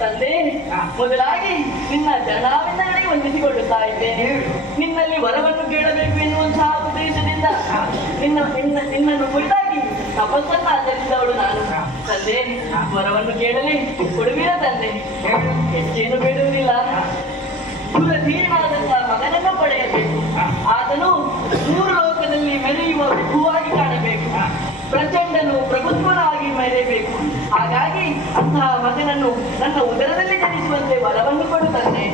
ತಂದೆ, ಮೊದಲಾಗಿ ನಿನ್ನ ಜನಾವಿಂದಲೇ ವಂದಿಸಿಕೊಳ್ಳುತ್ತಾ ಇದ್ದೇನೆ. ನಿನ್ನಲ್ಲಿ ವರವನ್ನು ಕೇಳಬೇಕು ಎನ್ನುವಂತಹ ಉದ್ದೇಶದಿಂದ ನಿನ್ನನ್ನು ಕುರಿತಾಗಿ ತಪಸ್ಸನ್ನು ಆಚರಿಸಿದವಳು ನಾನು. ತಂದೆ, ವರವನ್ನು ಕೇಳಲಿ ಕೊಡುವಿರ ತಂದೆ? ಹೆಚ್ಚೇನು ಬೇಡುವುದಿಲ್ಲ. ಧೀರನಾದಂತಹ ಮಗನನ್ನು ಪಡೆಯಬೇಕು. ಆತನು ಮೂರು ಲೋಕದಲ್ಲಿ ಮೆರೆಯುವ ವಿಭುವಾಗಿ ಕಾಣಬೇಕು. ಪ್ರಚಂಡನು ಪ್ರಭುತ್ವನಾಗಿ ಮೆರೆಯಬೇಕು. ಹಾಗಾಗಿ ಅಂತಹ ಮಗನನ್ನು ನನ್ನ ಉದರದಲ್ಲಿ ಜನಿಸುವಂತೆ ವರವನ್ನು ಕೊಡುತ್ತಂತೆ.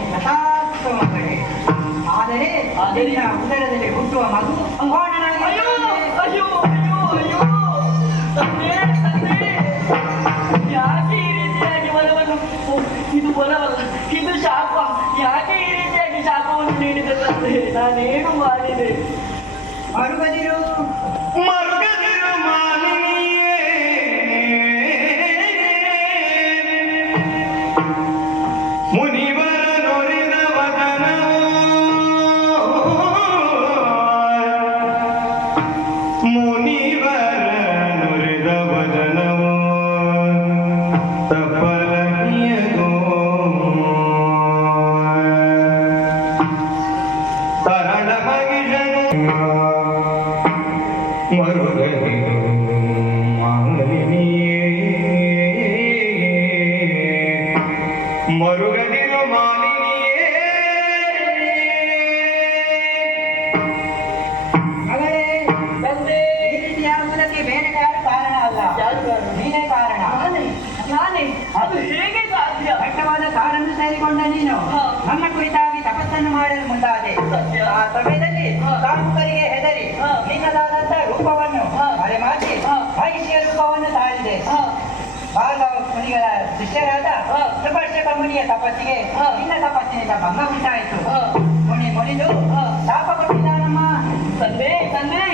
ಆದರೆ ಉದರದಲ್ಲಿ ಹುಟ್ಟುವ ಮಗು ಅಯ್ಯೋ ಅಯ್ಯೋ ಅಯ್ಯೋ ಅಯ್ಯೋ ತಂದೆ ತಂದೆ, ಯಾಕೆ ಈ ರೀತಿಯಾಗಿ ವರವನ್ನು, ಇದು ವರವಲ್ಲ, ಇದು ಶಾಪ. ಯಾಕೆ ಈ ರೀತಿಯಾಗಿ ಶಾಪವನ್ನು ನೀಡಿದೆ ತಂದೆ? ನಾನೇನು ಮಾಡಿದೆ? ಮರುಗದಿರು ಮರುಗದಿರು ಮಾಲಿನಿಯೇ. ತಂದೆ, ಈ ರೀತಿ ಆಗುವುದಕ್ಕೆ ಬೇರೆ ಯಾರು ಕಾರಣ ಅಲ್ಲ, ನೀನೇ ಕಾರಣ. ನಾನೇ? ಅದು ಹೇಗೆ ಸಾಧ್ಯ? ದಟ್ಟವಾದ ಕಾರನ್ನು ಸೇರಿಕೊಂಡ ನೀನು ನನ್ನ ಕುರಿತಾಗಿ ತಪಸ್ಸನ್ನು ಮಾಡಲು ಮುಂದಾದೆ. ಆ ಸಮಯದಲ್ಲಿ ಕಾಮುಕರಿಗೆ ಹೆದರಿ ನಿನ್ನದಾದಂತಹ ರೂಪವನ್ನು ಮರೆಮಾಚಿ ಮಹಿಷಿಯ ರೂಪವನ್ನು ತಾಳಿದೆ. ಬಾಲ ಮುನಿಗಳ ಶಿಷ್ಯರಾದ ಸುಭರ್ಷಕ ಮುನಿಯ ತಪಸ್ಸಿಗೆ ನಿನ್ನ ತಪಸ್ಸಿನಿಂದ ಭಂಗ ಉಂಟಾಯಿತು. ಮುನಿ ಮುನಿದು ಶಾಪ ಕೊಟ್ಟಿದ್ದಾನಮ್ಮ. ತಂದೆ ತಂದೆ,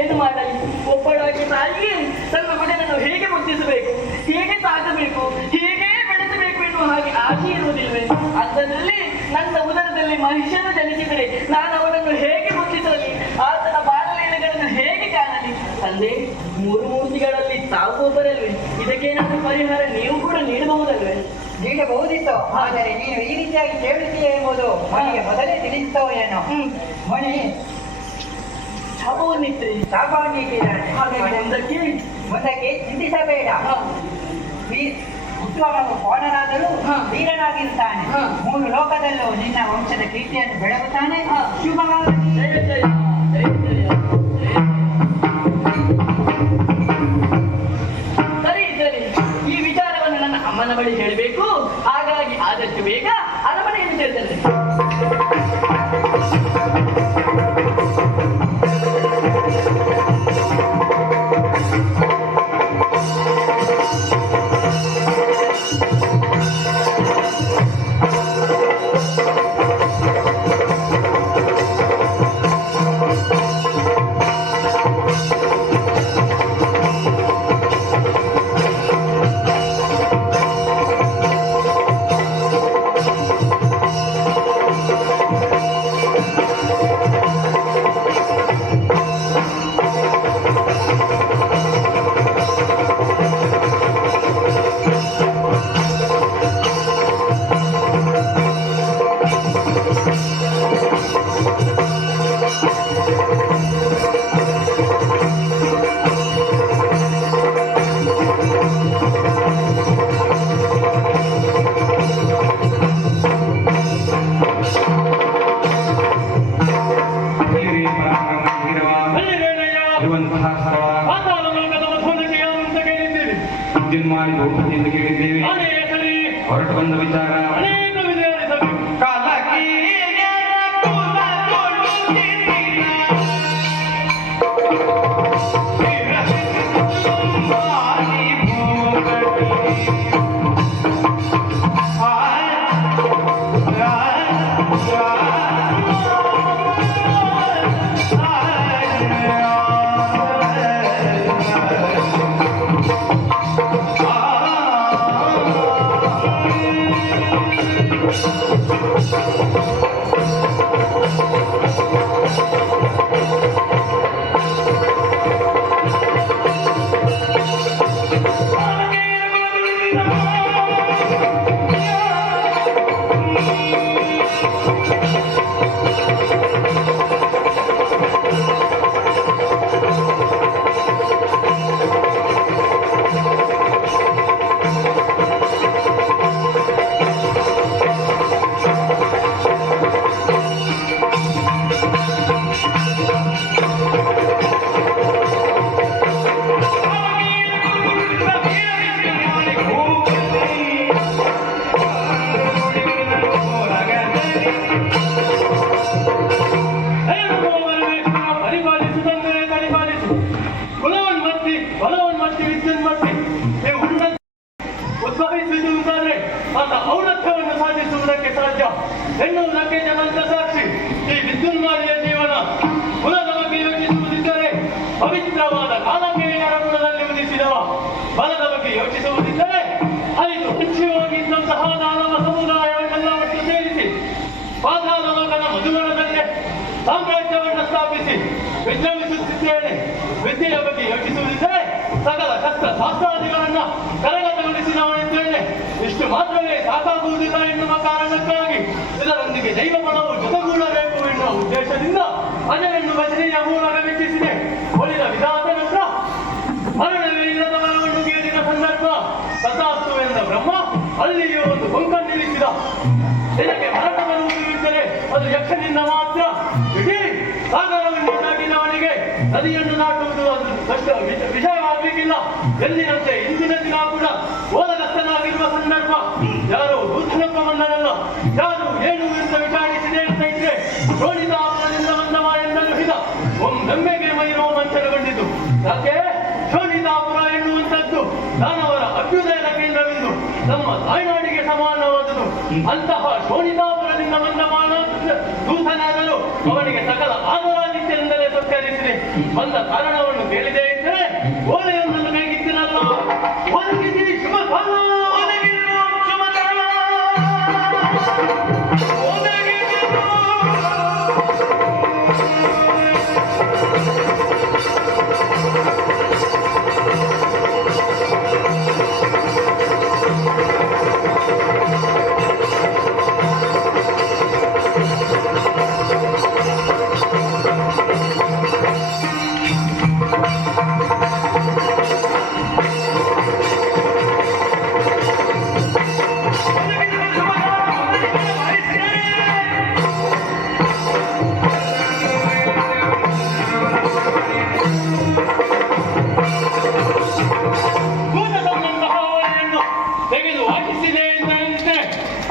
ಏನು ಮಾಡಲಿ? ಒಬ್ಬಳಾಗಿ ತಾಯಿಗೆ ತನ್ನ ಮಗನನ್ನು ಹೇಗೆ ಮುಟ್ಟಿಸಬೇಕು, ಹೇಗೆ ಸಾಕಬೇಕು, ಹೇಗೆ ಬೆಳೆಸಬೇಕು ಎನ್ನುವ ಹಾಗೆ ಆಸೆ ಇರುವುದಿಲ್ವೇ? ಅಂಥದ್ರಲ್ಲಿ ನನ್ನ ಉದರದಲ್ಲಿ ಮಹಿಷನು ಜನಿಸಿದರೆ ನಾನು ಅವನನ್ನು ಹೇಗೆ ಮುಟ್ಟಿಸಲಿ? ಆತನ ಬಾಲಲೀಲೆಗಳನ್ನು ಹೇಗೆ ಕಾಣಲಿ? ತಂದೆ, ಮೂರು ಮೂರ್ತಿಗಳಲ್ಲಿ ತಾವು ಬರಲ್ವೇ? ಇದಕ್ಕೇನಾದರೂ ಪರಿಹಾರ ನೀವು ಕೂಡ ನೀಡಬಹುದಲ್ವೇ? ನೀಡಬಹುದಿತ್ತು, ಆದರೆ ನೀನು ಈ ರೀತಿಯಾಗಿ ಕೇಳುತ್ತೀಯ ಎಂಬುದು ಮನೆಗೆ ಮೊದಲೇ ತಿಳಿಸ್ತೋ ಏನೋ. ಮಣಿ ಶಾಪವನ್ನಿಟ್ಟಿದ್ದಾನೆ. ಮುಂದಕ್ಕೆ ಚಿಂತಿಸಬೇಡ. ಹುಟ್ಟುವ ಮಗು ಕೋಣನಾದರೂ ವೀರನಾಗಿರುತ್ತಾನೆ. ಮೂರು ಲೋಕದಲ್ಲೂ ನಿನ್ನ ವಂಶದ ಕೀರ್ತಿಯನ್ನು ಬೆಳಗುತ್ತಾನೆ. ಶುಭವಾಗಲಿ. ಸರಿ ಸರಿ, ಈ ವಿಚಾರವನ್ನು ನನ್ನ ಅಮ್ಮನ ಬಳಿ ಹೇಳಬೇಕು. ಹಾಗಾಗಿ ಆದಷ್ಟು ಬೇಗ ಅರಮನೆಯನ್ನು ಸೇರ್ತೇನೆ. ಇರುವಂತಹ ಸ್ಥಳ ಪಾತಾಳ ಲೋಕದ ಮಧುರಕ್ಕೆ ಯಾರು ಅಂತ ಕೇಳಿದ್ದೇವೆ. ವಿದ್ಯುನ್ಮಾನಿ ಭೂಪತಿ ಎಂದು ಕೇಳಿದ್ದೇವೆ. ಅನೇ ಸರಿ ಹೊರಟು ಬಂದ ವಿಚಾರ ಅನೇಕ ವಿಚಾರಿಸಬೇಕು. ಉದ್ಭವಿಸುವುದಾದ್ರೆ ಆತ ಔನ್ನತ್ಯವನ್ನು ಸಾಧಿಸುವುದಕ್ಕೆ ಸಾಧ್ಯ ಎನ್ನುವುದಕ್ಕೆ ಜಗಂತ ಸಾಕ್ಷಿ. ಈ ವಿದ್ಯುನ್ಮಾಲಿಯ ಜೀವನ ಕುಲದ ಬಗ್ಗೆ ಯೋಚಿಸುವುದಿದ್ದರೆ ಪವಿತ್ರವಾದ ಕಾಲಕೇಯರ ಕುಲದಲ್ಲಿ ಉದಿಸಿದವ, ಬಲದ ಬಗ್ಗೆ ಯೋಚಿಸುವುದಿದ್ದರೆ ಐದು ಮುಖ್ಯವಾಗಿದ್ದಂತಹ ದಾನವ ಸಮುದಾಯವನ್ನೆಲ್ಲ ಒಟ್ಟು ಸೇರಿಸಿ ಪಾತಾಳ ಲೋಕದ ಮಧುವನದಲ್ಲೇ ಸಾಮ್ರಾಜ್ಯವನ್ನು ಸ್ಥಾಪಿಸಿ ವಿಜೃಂಭಿಸುತ್ತಿದ್ದೇನೆ. ವಿದ್ಯೆಯ ಬಗ್ಗೆ ಯೋಚಿಸುವುದಿದ್ದರೆ ಸಕಲ ಕಷ್ಟ ಶಾಸ್ತ್ರಾದಿಗಳನ್ನ ಕರಗತಗೊಳಿಸಿದವನಿದ್ದೇನೆ. ಇಷ್ಟು ಮಾತ್ರವೇ ಸಾಕಾಗುವುದಿಲ್ಲ ಎನ್ನುವ ಕಾರಣಕ್ಕಾಗಿ ಇದರೊಂದಿಗೆ ದೈವ ಬಲವು ಜೊತೆಗೂಡಬೇಕು ಎನ್ನುವ ಉದ್ದೇಶದಿಂದ ಅಜರನ್ನು ಭಜನೆಯ ಮೂಲಕ ಮೆಚ್ಚಿಸಿದೆ. ಉಳಿದ ವಿಧಾತ ನಂತರ ಮರಣವೇ ಇಲ್ಲದ ವರವನ್ನು ಕೇಳಿದ ಸಂದರ್ಭ ತಥಾಸ್ತು ಎಂದ ಬ್ರಹ್ಮ ಅಲ್ಲಿಯೂ ಒಂದು ಕೊಂಕನ್ನಿರಿಸಿದ. ನಿನಗೆ ಮರಣ ಬರುವುದಿದ್ದರೆ ಅದು ಯಕ್ಷನಿಂದ ಮಾತ್ರ. ಇಡೀ ಸಾಗರವನ್ನೇನಾಗಿದ್ದವನಿಗೆ ನದಿಯನ್ನು ನಾಟುವುದು ಅದು ಕಷ್ಟ ವಿಷಯವಾಗಲಿಕ್ಕಿಲ್ಲ. ಎಂದಿನಂತೆ ಇಂದಿನ ದಿನ ಕೂಡ ಓದಗಸ್ತನಾಗಿರುವ ಸಂದರ್ಭ ಯಾರೋ ದೂತನೊಬ್ಬ ಬಂದನಲ್ಲ, ಯಾರು ಏನು ಅಂತ ವಿಚಾರಿಸಿದೆ ಅಂತ ಇದ್ರೆ ಶೋಣಿತಾಪುರದಿಂದ ಬಂದವ ಎಂದನು ಹಿದ ಒಮ್ಮೆಮ್ಮೆಗೆ ಮೈರೋ ಮಂಚನಗೊಂಡಿತು. ಯಾಕೆ ಶೋಣಿತಾಪುರ ಎನ್ನುವಂಥದ್ದು ದಾನವರ ಅಭ್ಯುದಯದ ಕೇಂದ್ರವೆಂದು ನಮ್ಮ ತಾಯ್ನಾಡಿಗೆ ಸಮಾನವಾದುದು. ಅಂತಹ ಶೋಣಿತಾಪುರದಿಂದ ಬಂದ ದೂತನಾದರೂ ಅವನಿಗೆ ಸಕಲ ಆದರಾದಿತ್ಯದಿಂದಲೇ ಸತ್ಕರಿಸಿದೆ. ಬಂದ ಕಾರಣವನ್ನು ಕೇಳಿದೆ ಇದ್ದರೆ ಓಲೆಯೊಂದನ್ನು ಕೈಗಿತ್ತಿನಲ್ಲ, ಒದಗಿಸಿ ಶುಭ ಕಾಲ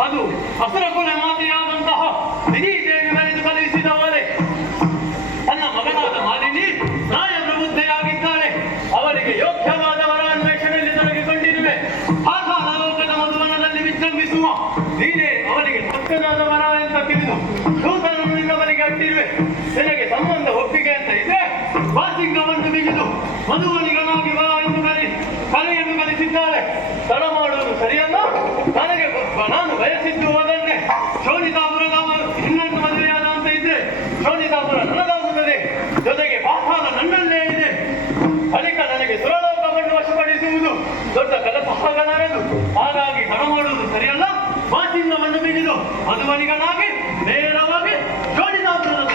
ಅದು ಅಸುರಕುಲ ಮಾತೆಯಾದಂತಹ ನಿಧೀದೇವಿ ಬರೆದು ಕಳುಹಿಸಿದ ಒಲೆ. ತನ್ನ ಮಗನಾದ ಮಾಲಿನಿ ಪ್ರಾಯ ಪ್ರಬುದ್ಧೆಯಾಗಿದ್ದಾಳೆ. ಅವರಿಗೆ ಯೋಗ್ಯವಾದ ವರ ಅನ್ವೇಷಣೆಯಲ್ಲಿ ತೊಡಗಿಕೊಂಡಿರುವೆ. ಪಾತಾಳ ಲೋಕದ ಮಧುವನದಲ್ಲಿ ವಿಜೃಂಭಿಸುವ ನೀನೇ ಅವರಿಗೆ ತಕ್ಕನಾದ ವರ ಅಂತ ತಿಳಿದು ದೂತನನ್ನು ನಿನ್ನ ಬಳಿಗೆ ಅಟ್ಟಿರುವೆ. ನಿನಗೆ ಸಂಬಂಧ ಒಪ್ಪಿಗೆ ಅಂತ ಇದೆ ವಾಸಿಂಗವನ್ನು ಬಿಗಿದು ಮಧುವನಿಗನಾಗಿ ಬಾ ಎಂದು ಕರೆಯನ್ನು ಕಲಿಸಿದ್ದಾಳೆ. ತಡ ಮಾಡುವುದು ಸರಿಯಲ್ಲ. ನನಗೆ ನಾನು ಬಯಸಿದ್ದು ಅದನ್ನೇ. ಶೋಣಿತಾಪುರದ ಇನ್ನೊಂದು ಮದುವೆಯಾದ ಅಂತ ಇದ್ರೆ ಶೋಣಿತಾಪುರ ನನಗಾಗುತ್ತದೆ, ಜೊತೆಗೆ ಪಾತಾಳ ನನ್ನಲ್ಲೇ ಇದೆ. ಬಳಿಕ ನನಗೆ ಸುರಲೋಕವನ್ನು ವಶಪಡಿಸುವುದು ದೊಡ್ಡ ಕೆಲಸ ಆಗಲಾರದು. ಹಾಗಾಗಿ ತಡ ಮಾಡುವುದು ಸರಿಯಲ್ಲ. ವಾಸಿಂಗವನ್ನು ಬಿಗಿದು ಮಧುವನಿಗನಾಗಿ ನೇರವಾಗಿ ಶೋಣಿತಾಪುರದ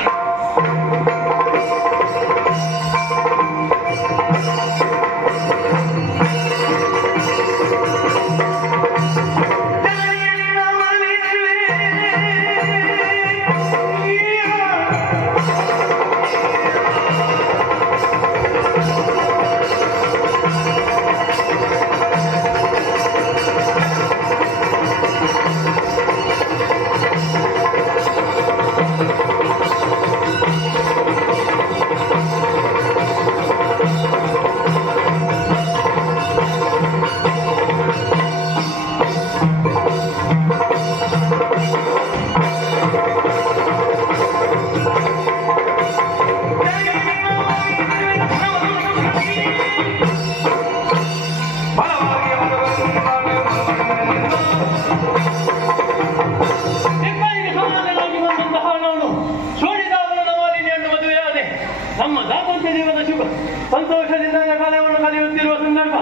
ಸಂತೋಷದಿಂದ ಕಾಲವನ್ನು ಕಳೆಯುತ್ತಿರುವ ಸಂದರ್ಭ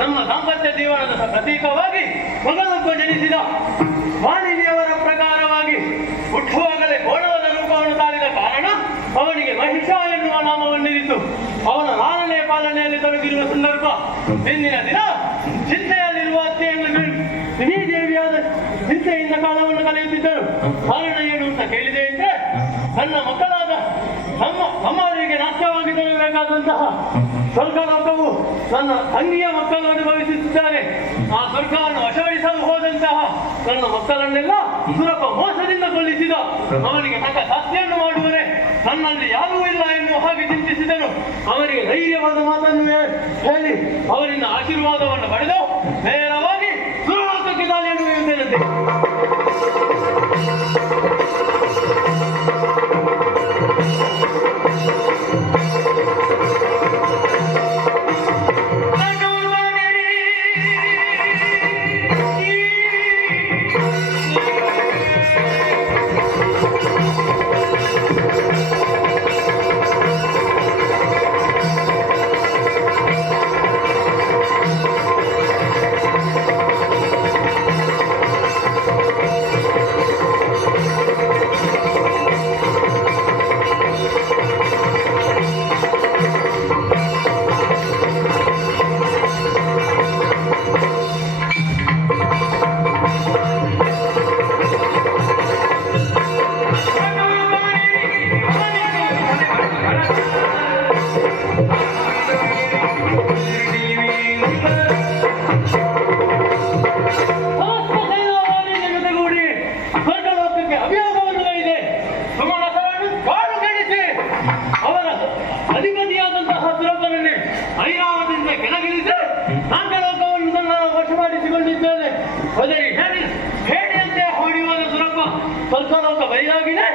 ನಮ್ಮ ದಾಂಪತ್ಯ ಜೀವನದ ಪ್ರತೀಕವಾಗಿ ಮಗನೊಬ್ಬ ಜನಿಸಿದ. ಮಾಲಿನಿಯವರ ಪ್ರಕಾರವಾಗಿ ಹುಟ್ಟುವಾಗಲೇ ಗೋಣದ ರೂಪವನ್ನು ತಾಳಿದ ಕಾರಣ ಅವನಿಗೆ ಮಹಿಷ ಎನ್ನುವ ನಾಮವನ್ನಿರಿತು. ಅವನ ಲಾಲನೆ ಪಾಲನೆಯಲ್ಲಿ ತೊಡಗಿರುವ ಸಂದರ್ಭ ಇಂದಿನ ದಿನ ಚಿಂತೆಯಲ್ಲಿರುವ ಅತ್ತೆಯನ್ನು ಸಿಹಿ ದೇವಿಯಾದ ಚಿಂತೆಯಿಂದ ಕಾಲವನ್ನು ಕಳೆಯುತ್ತಿದ್ದರು. ಕಾರಣ ಏನು ಅಂತ ಕೇಳಿದೆ ಅಂದ್ರೆ, ನನ್ನ ಮಕ್ಕಳಾದ ಅಮ್ಮರಿಗೆ ನಾಶವಾಗಿ ತರಬೇಕಾದಂತಹ ಸ್ವರ್ಗಲೋಕವು ನನ್ನ ತಂಗಿಯ ಮಕ್ಕಳು ಅನುಭವಿಸುತ್ತಿದ್ದಾರೆ. ಆ ಸ್ವರ್ಗವನ್ನು ವಶಪಡಿಸಲು ಹೋದಂತಹ ನನ್ನ ಮಕ್ಕಳನ್ನೆಲ್ಲ ಸುರಪ ಮೋಸದಿಂದ ಕೊಲ್ಲಿಸಿದ. ಅವನಿಗೆ ತಕ್ಕ ಶಾಸ್ತಿಯನ್ನು ಮಾಡುವರೆ ನನ್ನಲ್ಲಿ ಯಾರೂ ಇಲ್ಲ ಎನ್ನುವ ಹಾಗೆ ಚಿಂತಿಸಿದನು. ಅವರಿಗೆ ಧೈರ್ಯವಾದ ಮಾತನ್ನು ಹೇಳಿ ಅವರಿಂದ ಆಶೀರ್ವಾದವನ್ನು ಪಡೆದು ನೇರವಾಗಿ ಸುರಲೋಕಕ್ಕೆ ದಾಳಿಯನ್ನು ಇರುತ್ತೇನಂತೆ. ಹೇಳಿಯಂತೆ ಹೊಡೆಯುವ ಸುರಪ್ಪ ಸ್ವರ್ಗಲೋಕ ಬರಿಯಾಗಿದೆ.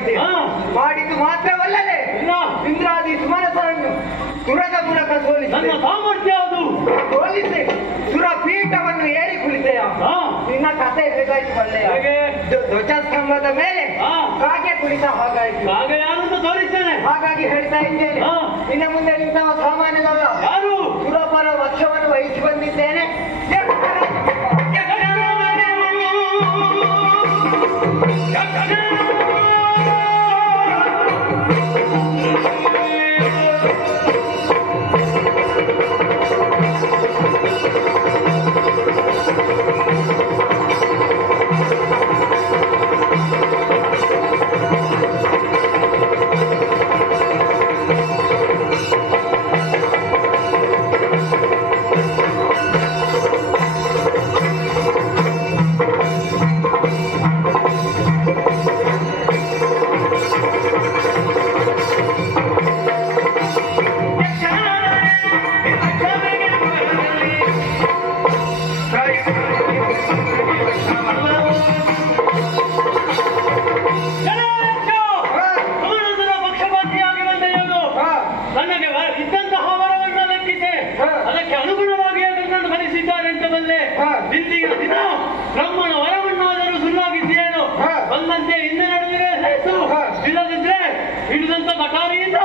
ಮಾಡಿದ್ದೆ. ಹಾ. ಮಾಡಿದ್ದು ಮಾತ್ರವಲ್ಲದೆ ಇಲ್ಲ. ಇಂದ್ರಾದಿ ಸುಮನಸರನ್ನು ಸುರದ ಮೂಲಕ ನನ್ನ ಸಾಮರ್ಥ್ಯ ಅದು. ಸೋಲಿಸಿ ಸುರ ಪೀಠವನ್ನು ಏರಿ ಕುಳಿತೆಯ. ಹಾ. ನಿನ್ನ ಕಥೆ ಹೇಗಾಯ್ತು ಒಳ್ಳೆಯ. ಹೇಗೆ? ಧ್ವಜಸ್ತಂಭದ ಮೇಲೆ ಹಾ. ಕಾಗೆ ಕುಳಿತ ಹಾಗಾಯ್ತು. ಹಾಗೆ ಯಾರು ಅಂತ ತೋರಿಸ್ತೇನೆ. ಹಾಗಾಗಿ ಹೇಳ್ತಾ ಇದ್ದೇನೆ, ಹಾ. ಇನ್ನು ಮುಂದೆ ನಿಂತವ ಸಾಮಾನ್ಯನಲ್ಲ. ಯಾರು? ಸುರಪರ ವಕ್ಷವನ್ನು ವಹಿಸಿ ಬಂದಿದ್ದೇನೆ. ಪಕ್ಷಪಾತಿಯಾಗಿ ಬಂದೆಯದು. ನನಗೆ ಇದ್ದಂತಹ ವರವನ್ನು ಲೆಕ್ಕಿಸಿ ಅದಕ್ಕೆ ಅನುಗುಣವಾಗಿ ಅದನ್ನು ಭರಿಸಿದ್ದಾರೆ ಅಂತ ಬಂದೆ. ಇಂದಿನ ದಿನ ಬ್ರಹ್ಮನ ವರವನ್ನಾದರೂ ಸುಳ್ಳಾಗಿದ್ದೇನು ಬಂದಂತೆ ಹಿಂದೆ ನಡೆದಿರೋ ಹೆಸರು ಇಲ್ಲದಿದ್ರೆ ಹಿಡಿದಂತ ಕಟಾರಿಯಿಂದ